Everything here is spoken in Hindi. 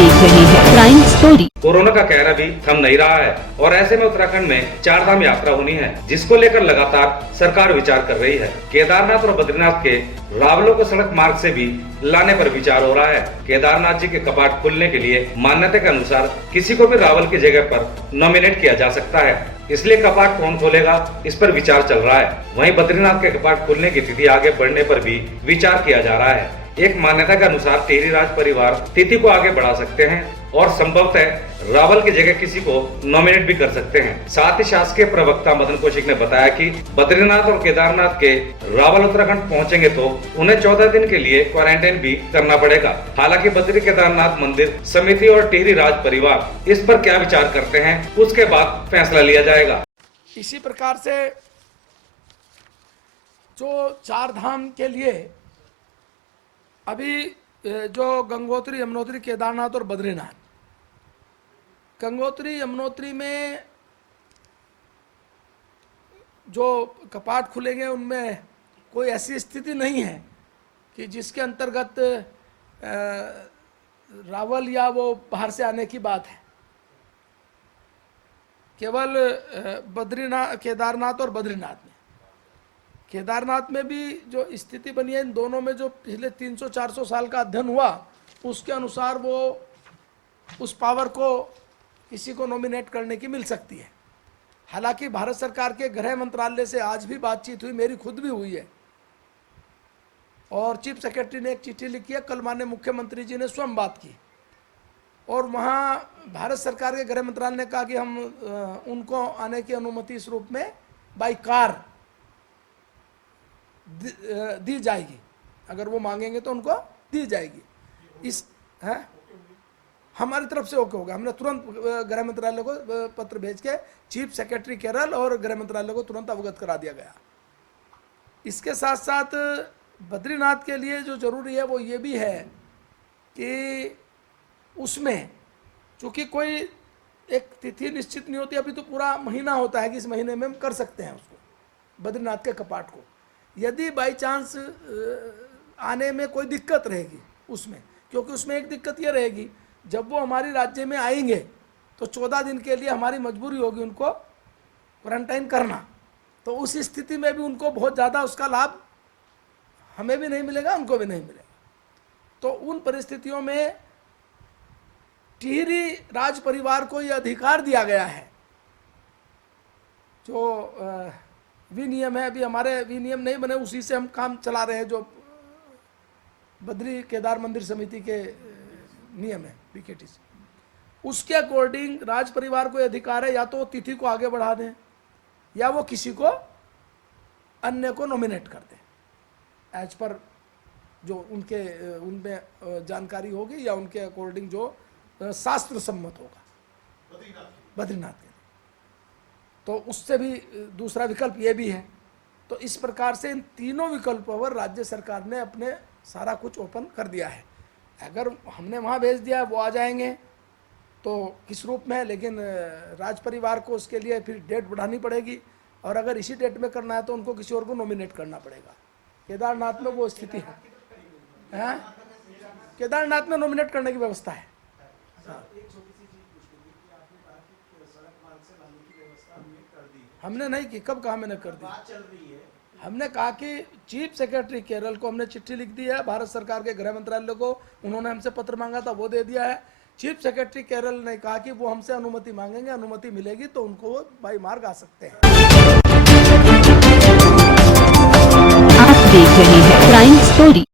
देख रहे हैं क्राइम स्टोरी। कोरोना का कहर अभी थम नहीं रहा है और ऐसे में उत्तराखंड में चार धाम यात्रा होनी है, जिसको लेकर लगातार सरकार विचार कर रही है। केदारनाथ और बद्रीनाथ के रावलों को सड़क मार्ग से भी लाने पर विचार हो रहा है। केदारनाथ जी के कपाट खुलने के लिए मान्यता के अनुसार किसी को भी रावल की जगह पर नॉमिनेट किया जा सकता है, इसलिए कपाट कौन खोलेगा इस पर विचार चल रहा है। वहीं बद्रीनाथ के कपाट खुलने की तिथि आगे बढ़ने पर भी विचार किया जा रहा है। एक मान्यता के अनुसार टिहरी राज परिवार तिथि को आगे बढ़ा सकते हैं और संभवतः रावल की जगह किसी को नॉमिनेट भी कर सकते हैं। साथ ही शासकीय प्रवक्ता मदन कौशिक ने बताया कि बद्रीनाथ और केदारनाथ के रावल उत्तराखंड पहुंचेंगे तो उन्हें 14 दिन के लिए क्वारंटाइन भी करना पड़ेगा। हालांकि बद्री केदारनाथ मंदिर समिति और टिहरी राज परिवार इस पर क्या विचार करते हैं, उसके बाद फैसला लिया जाएगा। इसी प्रकार से जो चार धाम के लिए अभी जो गंगोत्री, यमुनोत्री, केदारनाथ और बद्रीनाथ, गंगोत्री यमुनोत्री में जो कपाट खुलेंगे उनमें कोई ऐसी स्थिति नहीं है कि जिसके अंतर्गत रावल या वो बाहर से आने की बात है। केवल बद्रीनाथ, केदारनाथ और बद्रीनाथ में, केदारनाथ में भी जो स्थिति बनी है, इन दोनों में जो पिछले 300-400 साल का अध्ययन हुआ उसके अनुसार वो उस पावर को किसी को नॉमिनेट करने की मिल सकती है। हालांकि भारत सरकार के गृह मंत्रालय से आज भी बातचीत हुई, मेरी खुद भी हुई है, और चीफ सेक्रेटरी ने एक चिट्ठी लिखी है। कल माननीय मुख्यमंत्री जी ने स्वयं बात की और वहाँ भारत सरकार के गृह मंत्रालय ने कहा कि हम उनको आने की अनुमति इस रूप में बाई कार दी जाएगी, अगर वो मांगेंगे तो उनको दी जाएगी। इस है हमारी तरफ से ओके होगा। हमने तुरंत गृह मंत्रालय को पत्र भेज के चीफ सेक्रेटरी केरल और गृह मंत्रालय को तुरंत अवगत करा दिया गया। इसके साथ साथ बद्रीनाथ के लिए जो जरूरी है वो ये भी है कि उसमें चूँकि कोई एक तिथि निश्चित नहीं होती, अभी तो पूरा महीना होता है कि इस महीने में हम कर सकते हैं उसको, बद्रीनाथ के कपाट को। यदि बाई चांस आने में कोई दिक्कत रहेगी उसमें, क्योंकि उसमें एक दिक्कत ये रहेगी, जब वो हमारी राज्य में आएंगे तो 14 दिन के लिए हमारी मजबूरी होगी उनको क्वारंटाइन करना। तो उस स्थिति में भी उनको बहुत ज़्यादा उसका लाभ हमें भी नहीं मिलेगा, उनको भी नहीं मिलेगा। तो उन परिस्थितियों में टिहरी राज परिवार को ये अधिकार दिया गया है। जो विनियम है, अभी हमारे विनियम नहीं बने, उसी से हम काम चला रहे हैं। जो बद्री केदार मंदिर समिति के नियम है बीकेटी से, उसके अकॉर्डिंग राज परिवार को अधिकार है या तो तिथि को आगे बढ़ा दें या वो किसी को अन्य को नॉमिनेट कर दें एज पर जो उनके उनमें जानकारी होगी या उनके अकॉर्डिंग जो शास्त्र सम्मत होगा बद्रीनाथ के। तो उससे भी दूसरा विकल्प ये भी है। तो इस प्रकार से इन तीनों विकल्पों पर राज्य सरकार ने अपने सारा कुछ ओपन कर दिया है। अगर हमने वहाँ भेज दिया, वो आ जाएंगे तो किस रूप में है, लेकिन राज परिवार को उसके लिए फिर डेट बढ़ानी पड़ेगी, और अगर इसी डेट में करना है तो उनको किसी और को नॉमिनेट करना पड़ेगा। केदारनाथ में वो स्थिति है, केदारनाथ में नॉमिनेट करने की व्यवस्था है। हमने नहीं की, कब कहा मैंने कर दी? हमने कहा कि चीफ सेक्रेटरी केरल को हमने चिट्ठी लिख दी है, भारत सरकार के गृह मंत्रालय को उन्होंने हमसे पत्र मांगा था, वो दे दिया है। चीफ सेक्रेटरी केरल ने कहा कि वो हमसे अनुमति मांगेंगे, अनुमति मिलेगी तो उनको बाई मार्ग आ सकते हैं। आप देख रहे हैं क्राइम स्टोरी।